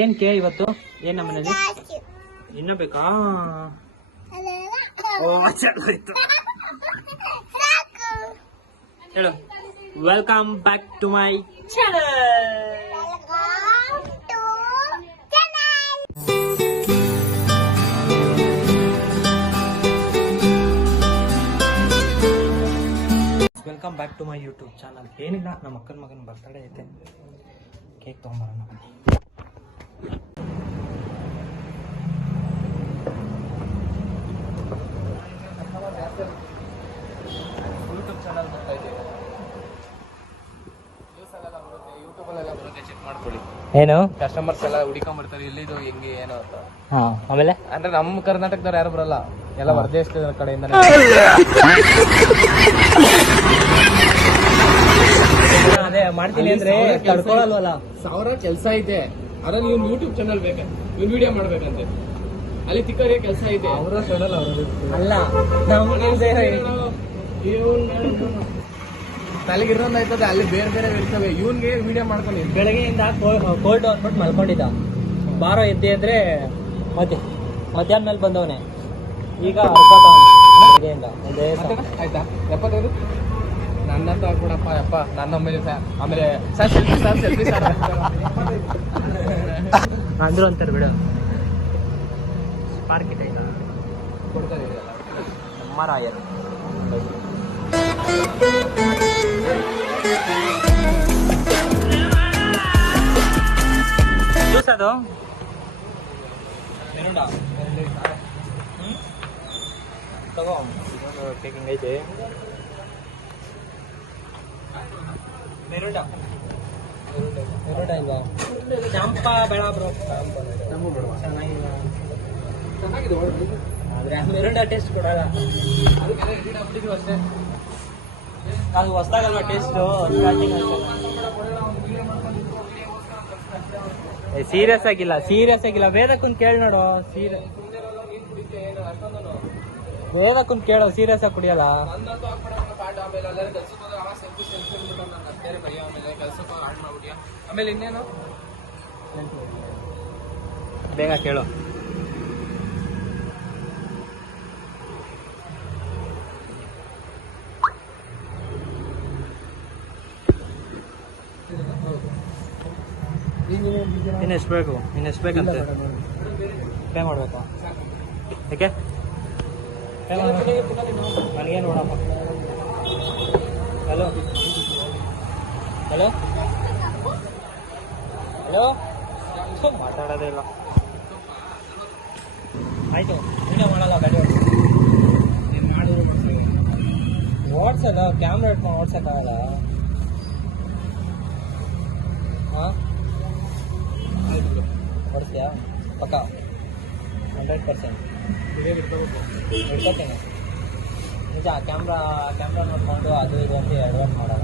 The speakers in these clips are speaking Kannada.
ಏನ್ ಕೇ ಇವತ್ತು ಏನ್ ನಮ್ಮನೇಲಿ ಇನ್ನ ಬೇಕಾ? ಹೇಳು welcome back to my channel. Welcome back to my YouTube channel. ಏನಿಲ್ಲ, ನಮ್ಮ ಅಕ್ಕನ ಮಗನ ಬರ್ತಡೇ ಐತೆ, ಕೇಕ್ ತೊಗೊಂಬರೋಣ ಬನ್ನಿ. ಯೂಟ್ಯೂಬ್ ಚಾನಲ್ ಬರ್ತಾ ಇದೆ, ಯೂಟ್ಯೂಬಲ್ಲೆಲ್ಲ ಬರುತ್ತೆ, ಚೆಕ್ ಮಾಡ್ಕೊಳ್ಳಿ. ಏನು ಕಸ್ಟಮರ್ಸ್ ಎಲ್ಲ ಹುಡುಕೊಂಡ್ಬರ್ತಾರೆ ಎಲ್ಲಿದು ಹೆಂಗೆ ಏನೋ ಅಂತ. ಹಾಂ, ಆಮೇಲೆ ಅಂದ್ರೆ ನಮ್ಮ ಕರ್ನಾಟಕದವ್ರು ಯಾರು ಬರಲ್ಲ, ಎಲ್ಲ ಹೊರದೇಶದ ಕಡೆಯಿಂದ. ಅದೇ ಮಾಡ್ತೀನಿ ಅಂದ್ರೆ ತಡ್ಕೊಳಲ್ವಲ್ಲ, ಸಾವಿರ ಕೆಲಸ ಐತೆ. ಅದ್ರಲ್ಲಿ ಇವ್ನು ಯೂಟ್ಯೂಬ್ ಚಾನಲ್ ಬೇಕಂತ, ಇವ್ನು ವಿಡಿಯೋ ಮಾಡ್ಬೇಕಂತೆ, ಅಲ್ಲಿ ತಿಕ್ಕರಿಗೆ ಕೆಲಸ ಐತೆ. ಅವರ ಚಾನಲ್ ಅಲ್ಲ, ತಲೆಗಿರೋದ್ ಆಯ್ತದೆ, ಅಲ್ಲಿ ಬೇರೆ ಬೇರೆ ಇರ್ತವೆ. ಇವನ್ಗೆ ವಿಡಿಯೋ ಮಾಡ್ಕೊಂಡು ಬೆಳಗ್ಗೆಯಿಂದ ಕೋಲ್ಡ್ ಅಂದ್ಬಿಟ್ಟು ಮಲ್ಕೊಂಡಿದ್ದ. ಬಾರೋ ಎದ್ದೆ ಅಂದ್ರೆ ಮಧ್ಯಾಹ್ನ ಮೇಲೆ ಬಂದವನೆ, ಈಗ ಬೆಳಗ್ಗೆಯಿಂದ ಆಯ್ತಾ. 75 ನನ್ನ ಹತ್ರ ಆಗ್ಬಿಡಪ್ಪ ಯಪ್ಪ, ನನ್ನ ಆಮೇಲೆ ಅಂದ್ರು ಅಂತಾರೆ ಬಿಡು. ಸ್ಪಾರ್ಕ್ ಇಟ್ ಆಯ್ತಾ ಕೊಡ್ತಾರೆ ನಮ್ಮ ರಾಯರ್. ಜ್ಯೂಸ್ ಅದು ತಗೋ, ಕೇಕ್ ಹಿಂಗೈತೆ. ಮೆರುಂಡ ಇಲ್ವಾ? ಚಂಪ ಬೇಡ ಬ್ರೋ, ಚೆನ್ನಾಗಿಲ್ಲ. ಆದ್ರೆ ಮೆರುಂಡ ಟೇಸ್ಟ್ ಕೊಡಲ್ಲ, ಅಷ್ಟೇ. ಅದು ಹೊಸದಾಗಲ್ವ ಟೇಸ್ಟು, ಸೀರಿಯಸ್ ಆಗಿಲ್ಲ. ವೇದಕ್ಕನ್ ಕೇಳಿ ನೋಡು, ವೇದಕ್ಕನ್ ಕೇಳೋ, ಸೀರಿಯಸ್ ಆಗಿ ಕುಡಿಯಲ್ಲ. ಆಮೇಲೆ ಇನ್ನೇನು ಬೇಗ ಕೇಳು. ಇನ್ನೆಷ್ಟು ಬೇಕಂತೆ ಪೇ ಮಾಡ್ಬೇಕು? ಯಾಕೆ ಪೇ ಮಾಡ್ಬೇಕು? ನನಗೇನು ನೋಡಪ್ಪ. ಹಲೋ ಮಾತಾಡೋದೇ ಇಲ್ಲ. ಆಯ್ತು, ವಿಡಿಯೋ ಮಾಡಲ್ಲ, ಗಾಡಿ ಓಡ್ಸಲ್ಲ, ಕ್ಯಾಮ್ರಾ ಇಟ್ಕೊಂಡು ಓಡ್ಸಕ್ಕಾಗಲ್ಲ. ಹಾಂ, ಓಡಿಸ್ತೀಯಾ? ಪಕ್ಕ 100% ಇಟ್ಕೋತೀನಿ. ನಿಜ, ಕ್ಯಾಮ್ರಾ ನೋಡ್ಕೊಂಡು ಅದು ಇದು ಅಂತ ಅಡ್ವರ್ಟ್ ಮಾಡೋಣ.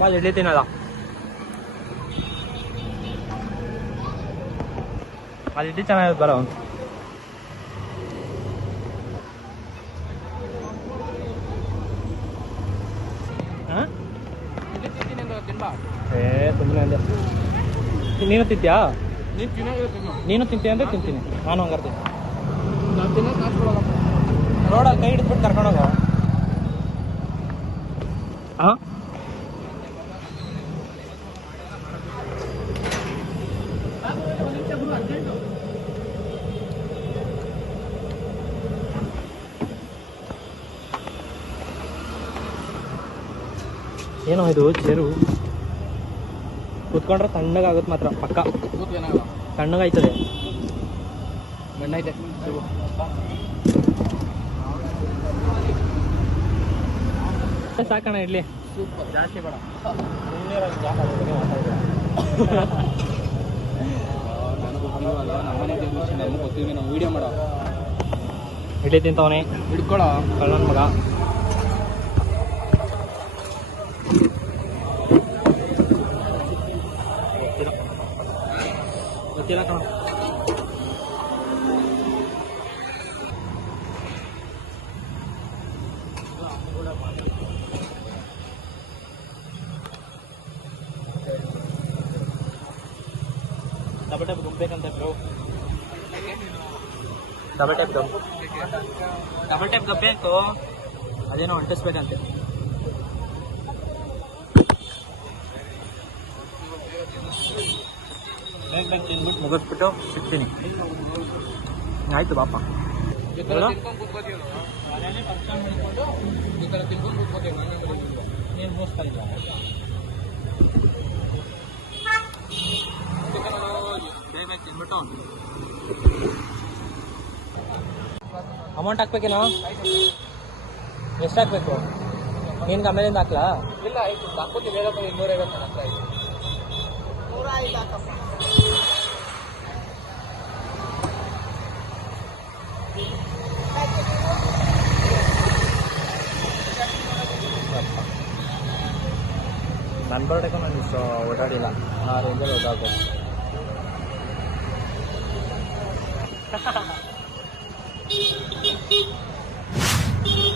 ಬಾಲ್ ಹಿಡಿತೀನಲ್ಲ, ಅಲ್ಲಿ ಇಡ್ಲಿ ಚೆನ್ನಾಗಿರುತ್ತೆ ಬರೋ. ಸುಮ್ಮನೆ ಅಂದೆ. ನೀನು ತಿಂತೀಯಾ? ನೀನು ತಿಂತೀಯ ಅಂದ್ರೆ ತಿಂತೀನಿ, ನಾನು ಹಂಗಾರ್ತೀನಿ. ರೋಡಲ್ಲಿ ಕೈ ಹಿಡಿದ್ಬಿಟ್ಟು ಕರ್ಕೊಂಡೋಗೋ. ಹಾಂ, ಏನೋ ಇದು ಚೇರು ಕೂತ್ಕೊಂಡ್ರೆ ತಣ್ಣಗಾಗುತ್ತೆ ಮಾತ್ರ, ಪಕ್ಕ ತಣ್ಣಗಾಯ್ತದೆ. ಸಾಕಣ ಇಡ್ಲಿ, ಜಾಸ್ತಿ ಬೇಡ. ಇಡ್ಲಿ ತಿಂತವನೇ ಹಿಡ್ಕೊಳ ಕಳ್ಳನ ಮಗ. ಗೊತ್ತಿಲ್ಲ ಕಣ. ಡಬಲ್ ಟೈಪ್ ಗಮ್ ಬೇಕಂತ ಬ್ರೋ. ಡಬಲ್ ಟೈಪ್ ಗಮ್ ಬೇಕು, ಅದೇನೋ ಅಂಟಿಸ್ಬೇಕಂತೆ. ಮುಗಿಸ್ಬಿಟ್ಟು ಸಿಗ್ತೀನಿ. ಆಯ್ತು ಬಾಪ. ನೀನು ಮೋಸ್ತಾ ಇಲ್ಲ. ತಿನ್ಬಿಟ್ಟು ಅಮೌಂಟ್ ಹಾಕ್ಬೇಕೇನೋ? ಎಷ್ಟು ಹಾಕ್ಬೇಕು? ನಿನ್ಗೆ ಆಮೇಲಿಂದ ಹಾಕ್ಲಾ? ಇಲ್ಲ, ಆಯ್ತು ಹಾಕೋತಿ. ಬೇಡಪ್ಪ, 250 ನನ್ನ ಹತ್ರ ಆಯ್ತು. 105 ಹಾಕಪ್ಪ. ನನ್ನ ಬರ್ಡೇಗೂ ನಾನು ಇಷ್ಟು ಓಡಾಡಿಲ್ಲ, ಆ ರೇಂಜಲ್ಲಿ ಓಡಾಡ್ಬೇಕು.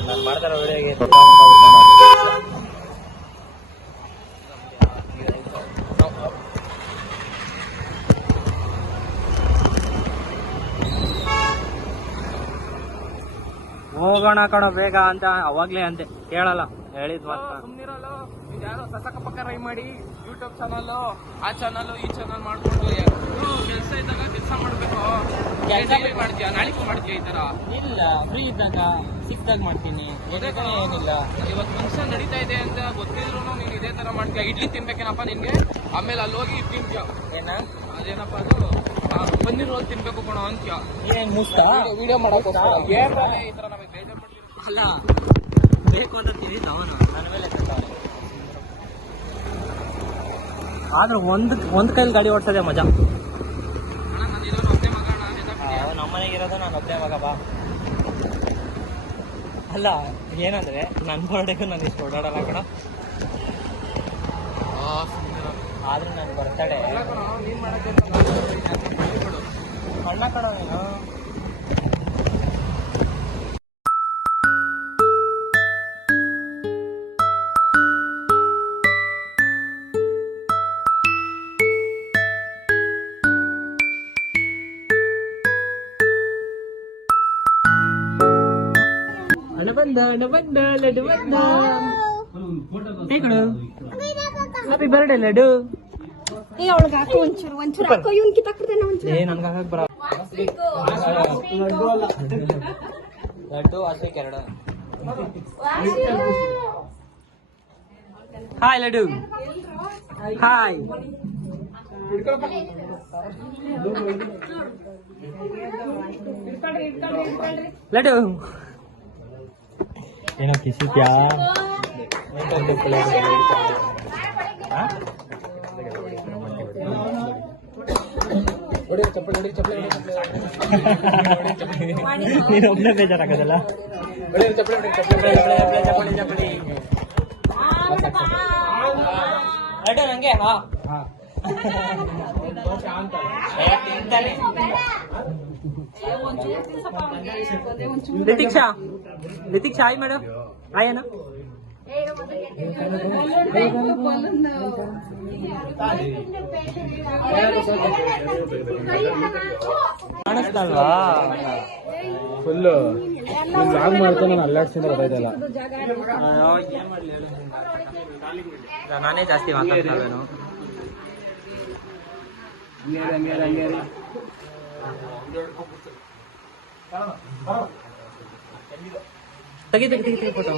ನಾನು ಮಾಡ್ತಾರ ವಿಡಿಯೋಗೆ ಹೋಗೋಣ ಕಣೋ ಬೇಗ ಅಂತ ಅವಾಗ್ಲೇ ಅಂತೆ, ಕೇಳಲ್ಲ. ಹೇಳಿದ್ ಮಾತ್ರ ಸುಮ್ಮನಿರಲ್ಲ. ಯಾರೋ ಸಸಕ ಪಕ್ಕ ರೈ ಮಾಡಿ ಯೂಟ್ಯೂಬ್ ಚಾನಲ್, ಆ ಚಾನಲ್ ಈ ಚಾನಲ್ ಮಾಡ್ಕೊಂಡು ಕೆಲಸ ಇದ್ದಾಗ ಕೆಲಸ ಮಾಡ್ಬೇಕು. ಮಾಡ್ತೀಯ, ನಾಳೆಗೂ ಮಾಡ್ತೀಯ ಈ ತರ? ಇಲ್ಲ, ಫ್ರೀ ಇದ್ದಾಗ ಸಿಕ್ದಾಗ ಮಾಡ್ತೀನಿ. ಏನಿಲ್ಲ, ಇವತ್ತು ಫಂಕ್ಷನ್ ನಡೀತಾ ಇದೆ ಅಂತ ಗೊತ್ತಿದ್ರು ನೀನು ಇದೇ ತರ ಮಾಡ್ತೀಯ. ಇಡ್ಲಿ ತಿನ್ಬೇಕೇನಪ್ಪ ನಿನ್ಗೆ? ಆಮೇಲೆ ಅಲ್ಲಿ ಹೋಗಿ ತಿಂತೀಯ. ಏನ ಅದೇನಪ್ಪ ಅದು ಪನ್ನೀರ್ ರೋಲ್ ತಿನ್ಬೇಕು ಕೊಡೋ ಅಂತ್ಯ. ಏನ್ ಮುಸ್ತಾ ವಿಡಿಯೋ ಮಾಡೋಕೆ ಈ ತರ ನಮಗೆ ಬೇಜಾರು ಮಾಡ್ತೀವಿ. ಅಲ್ಲ, ಬೇಕು ಅಂತ ತಿಂದಿದ್ದು ಅವನು ನನ್ನ ಮೇಲೆ. ಆದ್ರೆ ಒಂದ್ ಕೈಲಿ ಗಾಡಿ ಓಡಿಸೋದೇ ಮಜಾ. ನಮ್ಮನೆಗೆ ಇರೋದು ನಾನು ಒಬ್ಬನೇ ಮಗ ಬಾ. ಅಲ್ಲ, ಏನಂದ್ರೆ ನನ್ನ ಬರ್ಡೇಗೂ ನಾನು ಇಷ್ಟು ಓಡಾಡಲ್ಲ ಕಣ. ಆದ್ರೆ ನಾನು ಬರ್ತಡೆ ಅಣ್ಣ ಕಣ ನೀನು. ಲಡ್ಡು ಬಂದ. Happy birthday laddu. ಅವಳಿಗೆ ಹಾಕೋ ಒಂಚೂರು ಹಾಕೋ. ಇವನ್ ಕಿತ್ತಾಕ್ಬಿಡ್ತೇನೆ ಒಂಚೂರು. ನನ್ಗೆ ಹಾಕಕ್ ಬರ. ಲಡ್ಡು ಹಸುವಿಗೆ 2. ಹಾಯ್ ಲಡ್ಡು. ಹಾಯ್ ಲಡ್ಡು. ಏನೋ ಕಿಸಿತ್ಯಾ? ನೀನು ಒಬ್ಬನೇ ಬೇಜಾರಾಗೋದಲ್ಲ. ಲಡ್ಡು ನಂಗೆ. ಹಾ ಲಿತಿಕ್ಷಾ ಹಾಯ್ ಮೇಡಮ್. ಹಾಯ್ ಅಣ್ಣ. ಕಾಣಿಸ್ತಲ್ವಾ? ಫುಲ್ಲು ಲಾಗ್ ಮಾಡ್ಕೊಂಡು ನಾನು ಅಲ್ಲಾಡ್ಸಿಂದ ಗೊತ್ತಾಯ್ತಲ್ಲ. ನಾನೇ ಜಾಸ್ತಿ ಮಾತಾಡ್ತಾವೇನು. ತೆಗಿ ಫೋಟೋ.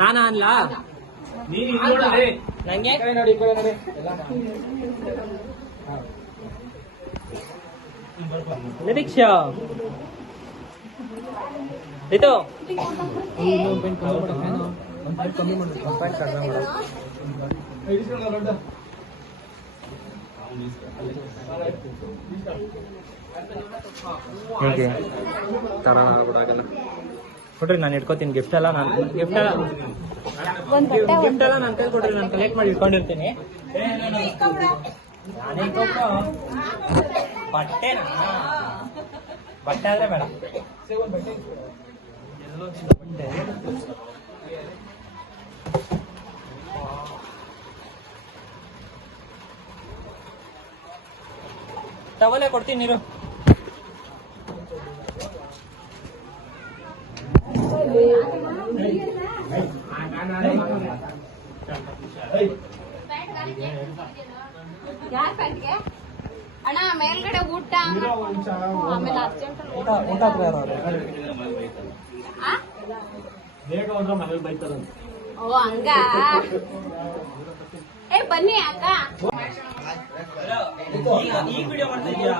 ನಾನಾ ಅನ್ಲ ನಂಗೆ ನಿರೀಕ್ಷಾ ಇದು ಹೇಗೆ ತರೋಣ ಕೊಡ್ರಿ, ನಾನು ಇಟ್ಕೋತೀನಿ. ಗಿಫ್ಟ್ ಎಲ್ಲ ನಾನು ಕೈ ಕೊಡ್ರಿ, ನಾನು ಕಲೆಕ್ಟ್ ಮಾಡಿ ಇಟ್ಕೊಂಡಿರ್ತೀನಿ. ನಾನೇ ಬಟ್ಟೆ ಆದ್ರೆ ಬೇಡ. ಟವಲೇ ಕೊಡ್ತೀನಿ ನೀರು. ಯಾರ್ ಪ್ಯಾಂಟ್ಗೆ ಅಣ್ಣ ಮೇಲ್ಗಡೆ ಊಟ ಆಮೇಲೆ ಅರ್ಜೆಂಟ್ ಊಟ ಬೇಗ ಹೋದ್ರೆ ಮನೇಲಿ ಬೈತಾರ. ಓ ಹಂಗ ಏ ಬನ್ನಿ ಅಕ್ಕ ಈಗ ವಿಡಿಯೋ ಮಾಡ್ತಾ ಇದೀಯಾ?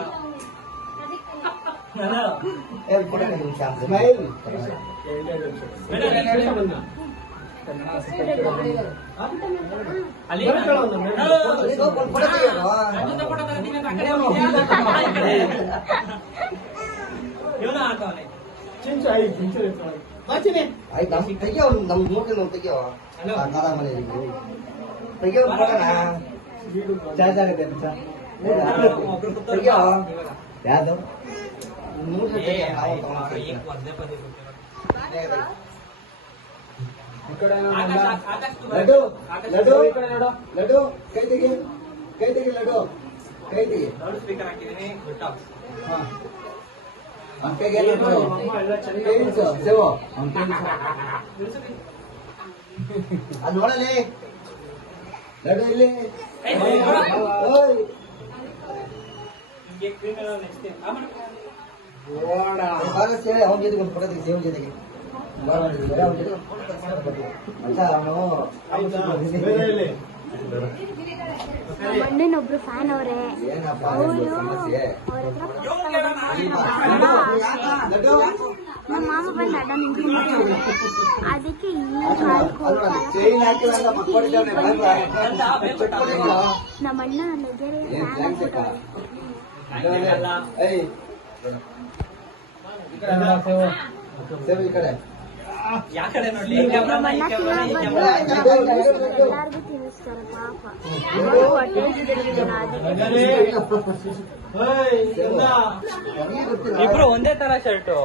ಯಾವ್ದು ಲಡ್ಡು ಲಡ್ಡು ಲಡ್ಡು ಕೈ ತೆಗಿ ಲಡ್ಡು ಕೈ ತೆಗಿ. ಸ್ಪೀಕರ್ ಹಾಕಿದೀನಿ. ಅದು ನೋಡಲಿ ಲಡ್ಡು ಇಲ್ಲಿ ಅವನ ಜೊತೆಗೆ ಒಂದು ಫೋಟೋ ತೆಗಿ. ಸೇವ್ ಜೊತೆಗೆ ಮಣ್ಣಿನೊಬ್ರು ಫ್ಯಾನ್ ಅವರೇ ನಮ್ಮ ಮಾಮ ಬಂದು ಅಡ್ಡ ನಿಂತ್ಕೊಂಡ್ಬಿಟ್ಟಿದ್ದಾರೆ. ಅದಕ್ಕೆ ನಮ್ಮ ಅಣ್ಣ ನಜರೆ ಈ ಕಡೆ ಯಾಕಡೆ ನೋಡ್ಲಿ? ಎಲ್ಲಾರ್ಗು ತಿನ್ನಿಸ್ತಾರೆ ಪಾಪ. ಇಬ್ರು ಒಂದೇ ತರ ಶರ್ಟು.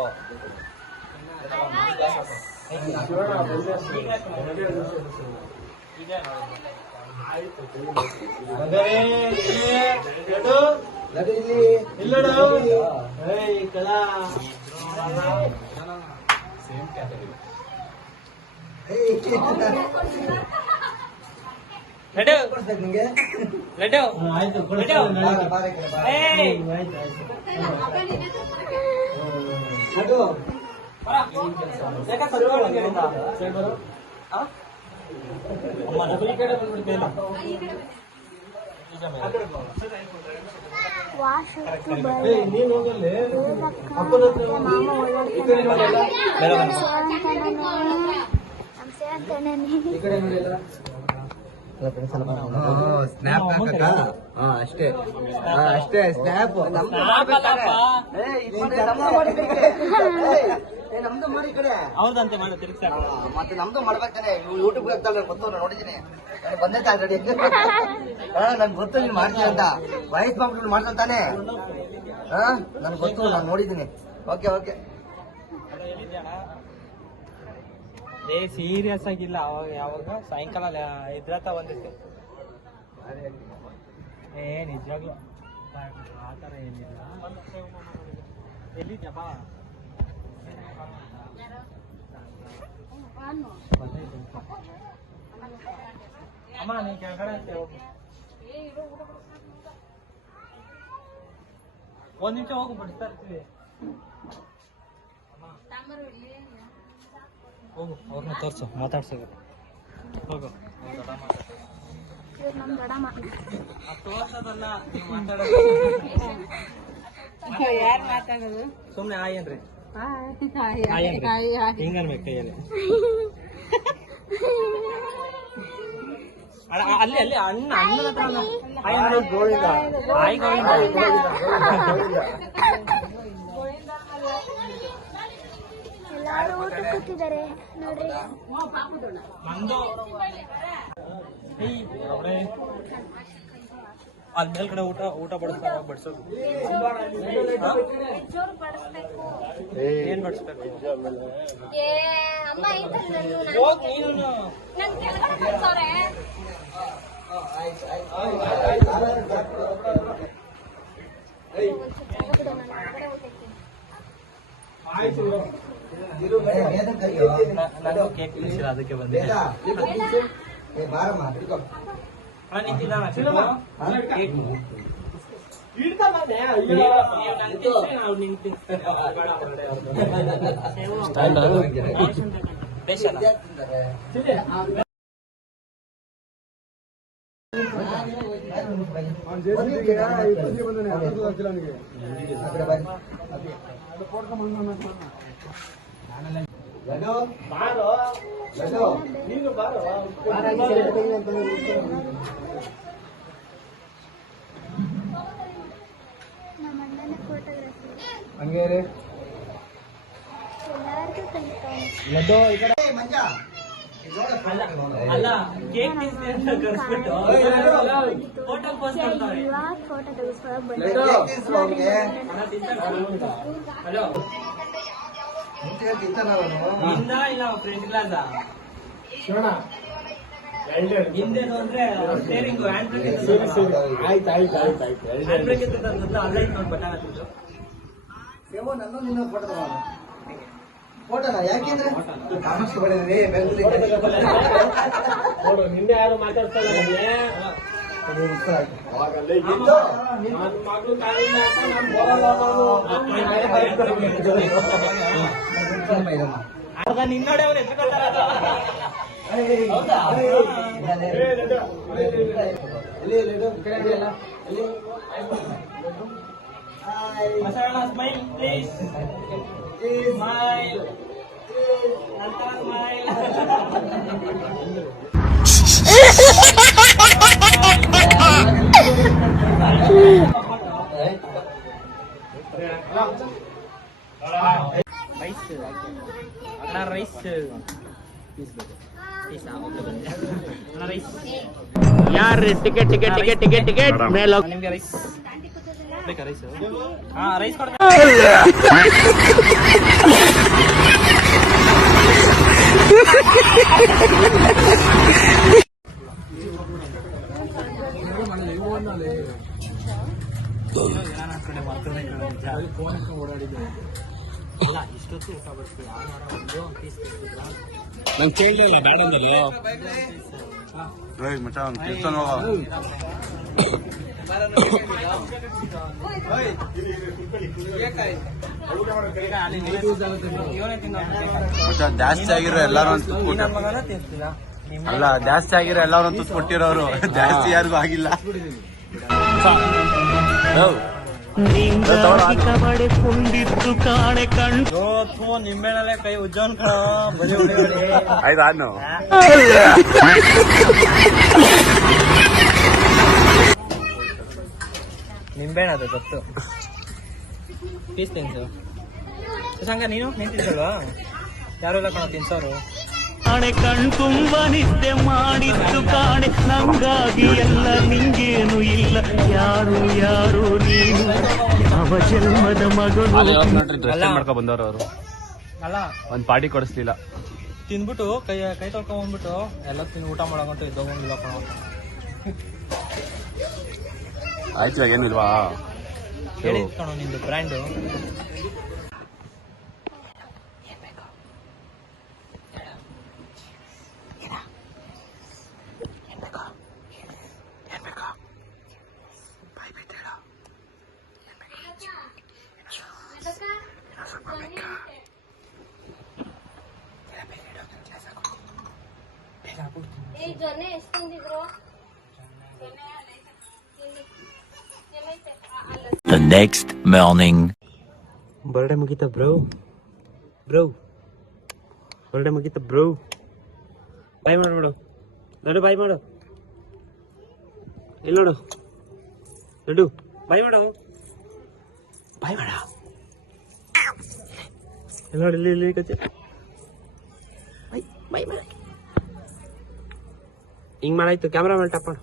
ಅಷ್ಟೇ ಅಷ್ಟೇ ಸ್ನ್ಯಾಪ್ ನಮ್ದು ಮಾಡಿ ಕಡೆ ಅವ್ರದಂತೆ ಮಾಡ ತಿರ್ಗ್ಸ. ಮತ್ತೆ ನಮ್ದು ಮಾಡ್ಬೇಕಾನೆ. ಯೂಟ್ಯೂಬ್ ಆಗ್ತಲ್ಲ ಗೊತ್ತು, ನೋಡಿದ್ದೀನಿ, ಬಂದೈತೆ ಆಲ್ರೆಡಿ. ನನ್ಗೆ ಗೊತ್ತು ನೀನ್ ಮಾಡ್ತೀನಿ ಅಂತ. ವಾಯ್ಸ್ ಮಾಡ್ಕೊಂಡು ಮಾಡ್ತಾನೆ. ನನ್ಗೆ ಗೊತ್ತು, ನಾನು ನೋಡಿದ್ದೀನಿ. Okay okay. ಏ ಸೀರಿಯಸ್ ಆಗಿಲ್ಲ. ಅವಾಗ ಯಾವಾಗ ಸಾಯಂಕಾಲ ಇದ್ರತ ಬಂದಿತ್ತು. ಏ ನಿಜವಾಗ್ಲು ಆತರ ಏನಿಲ್ಲ. ಎಲ್ಲಿದ್ಯಪ್ಪ? ಅಮ್ಮ ನೀನ್ ಕೆಳಗಡೆ ಹೋಗು. ಒಂದ್ ನಿಮಿಷ ಹೋಗು, ಬಡಿಸ್ತಾ ಇರ್ತೀವಿ. ಹೋಗು, ಅವ್ರನ್ನ ತೋರ್ಸು, ಮಾತಾಡ್ಸೋದು. ಹೋಗು. ತೋರ್ಸೋದಲ್ಲ, ನೀವು ಮಾತಾಡೋದು. ಯಾರು ಮಾತಾಡೋದು? ಸುಮ್ನೆ ಆಯ್ ಏನ್ರಿ ಹಿಂಗನ್ಬೇಕು ಕೈಯಲ್ಲಿ. ಅಲ್ಲಿ ಅಲ್ಲಿ ಅಣ್ಣನ ಹತ್ರ ಗೋವಿಂದ ಆಯ್ ಗೋವಿಂದ. ಎಲ್ಲಾರು ಊಟ ಕೂತಿದ್ದಾರೆ ನೋಡ್ರಿ. ನಂದು ಅಲ್ಲಿ ಮೇಲ್ಗಡೆ ಊಟ ಬಡಿಸೋದು. ಏನ್ ಬಡಿಸ್ಬೇಕು? ಹೋಗ್ ನೀನು. ನಾನು ಕೇಕ್ ತಿನ್ಸಿಲ್ಲ, ಅದಕ್ಕೆ ಬಂದೆ. ಬಾರಮ್ಮ ಹಿಡ್ಕೊ. ನಿಂತಿಲ್ಲ ಕೇಕ್ ಹಂಗೆ ರೀ ಲಡ್ಡು ಈ ಕಡೆ ಮಂಜ ಅಲ್ಲ ಕೇಕ್ ತಿನ್ಸಿ ಅಂತ ಕರ್ಸ್ಬಿಟ್ಟು ಫೋಟೋ ಪೋಸ್ಟ್ ಮಾಡ್ತಾರೆ. ಹಲೋ ಇಂದ ಇಲ್ಲ ಫ್ರೆಂಡ್ ಕ್ಲಾಸ್ ಹಿಂದೆ ಅಂದ್ರೆ ಸ್ಟೇರಿಂಗ್ ಹ್ಯಾಂಡ್ ಬ್ರೇಕ್ ಇರ್ತದೆ, ಅಲ್ಲೇ ನೋಡಿ ಬಟ್ಟಾಗತ್ತಿದ್ದು. ಫೋಟೋನ ಯಾಕೆಂದ್ರೆ ನಿನ್ನೆ ಯಾರು ಮಾತಾಡ್ತಾರೆ ನಿನ್ನೋಡೆ ಅವ್ರು ಎತ್ಕೊಳ್ತಾರ. ಸ್ಮೈಲ್ ಪ್ಲೀಸ್, ಸ್ಮೈಲ್ ನಂತರ ಸ್ಮೈಲ್. ರೈಸ್ ಯಾರು ticket ticket ticket ticket ticket ಮೇಲೆ ನಿಮ್ಗೆ ರೈಸ್ ಬೇಕಾ? ರೈಸ್ ಹಾ ರೈಸ್ ಅಲ್ಲ ಇಷ್ಟೊತ್ತು ಊಟ ಬರ್ತೀವಿ. ಒಂದು ಪೀಸ್ ನಂಗೆ ಕೇಳಿಲ್ಲ ಬೇಡ ಅಂದಲ್ಲ ಮಚ್ಚ ಒಂದು ತಿರ್ತಾನ ಮಚ್ಚ ಜಾಸ್ತಿ ಆಗಿರೋ ಎಲ್ಲಾರು ಅಲ್ಲ ಜಾಸ್ತಿ ಆಗಿರೋ ಎಲ್ಲಾರು ತುತ್ತು ಕೊಟ್ಟಿರೋರು ಜಾಸ್ತಿ ಯಾರಿಗೂ ಆಗಿಲ್ಲ. ಪಡೆಕೊಂಡಿದ್ದು ಕಾಣೆ ಕಣ್ಣು ನಿಂಬೆಣ್ಣೆ ಕೈ ಉಜ್ಜೋನ್ ಕಣ ಬಲಿ ಆಯ್ತಾ ಅನ್ನು ನಿಂಬೆಣ್ಣೆ ಅದು ಗೊತ್ತು. ಪೀಸ್ ತಿನ್ಸು ಸಂಗ ನೀನು ನಿಂತಿದ್ದಲ್ವಾ? ಯಾರೆಲ್ಲ ಕಣ ತಿನ್ಸೋರು? ಕಾಣೆ ಕಣ್ ತುಂಬ ನಿದ್ದೆ ಮಾಡಿದ್ದು ಕಾಣೆ ನಂಗಾಗಿ ಎಲ್ಲ ನಿಂಗೇನು ಇಲ್ಲ. ಯಾರು ಯಾರು ನೀನು ಅವ ಜನ್ಮದ ಮಗನು. ಡ್ರೆಸ್ ಮಾಡ್ಕೊ ಬಂದವ್ರು ಅವರು ಅಲ್ಲ ಒಂದ್ ಪಾರ್ಟಿ ಕೊಡಿಸ್ಲಿಲ್ಲ. ತಿನ್ಬಿಟ್ಟು ಕೈ ತೊಳ್ಕೊಂಡ್ಬಿಟ್ಟು ಎಲ್ಲ ತಿಂದು ಊಟ ಮಾಡಕೊಂಟು ಇದ್ದೋಗಿಲ್ಲ ಕಣ. ಆಯ್ತು ಇವಾಗ ಏನಿಲ್ವಾ? ಹೇಳಿದ್ ಕಣೋ ನಿಂದು ಬ್ರ್ಯಾಂಡು. ಜೊನ್ನೆ ಎಷ್ಟು ತಿಂದಿದ್ರು? The next morning. ಬರ್ಡೇ ಮುಗೀತಾ ಬ್ರೋ? ಬರ್ಡೇ ಮುಗೀತಾ ಬ್ರೋ? ಬಾಯ್ ಮಾಡು ಲಡ್ಡು, ಬಾಯ್ ಮಾಡು. ಇಲ್ಲಿ ನೋಡು ಲಡ್ಡು, ಬಾಯ್ ಮಾಡು. ಬಾಯ್ ಮಾಡ. ಇಲ್ಲಿ ನೋಡಿ, ಇಲ್ಲಿ ಕಚ್ಚೆ. ಬಾಯ್ ಮಾಡ. ಹಿಂಗ್ ಮಾಡಾಯ್ತು. ಕ್ಯಾಮ್ರಾ ಮೇಲೆ ಟಪ್ ಮಾಡು.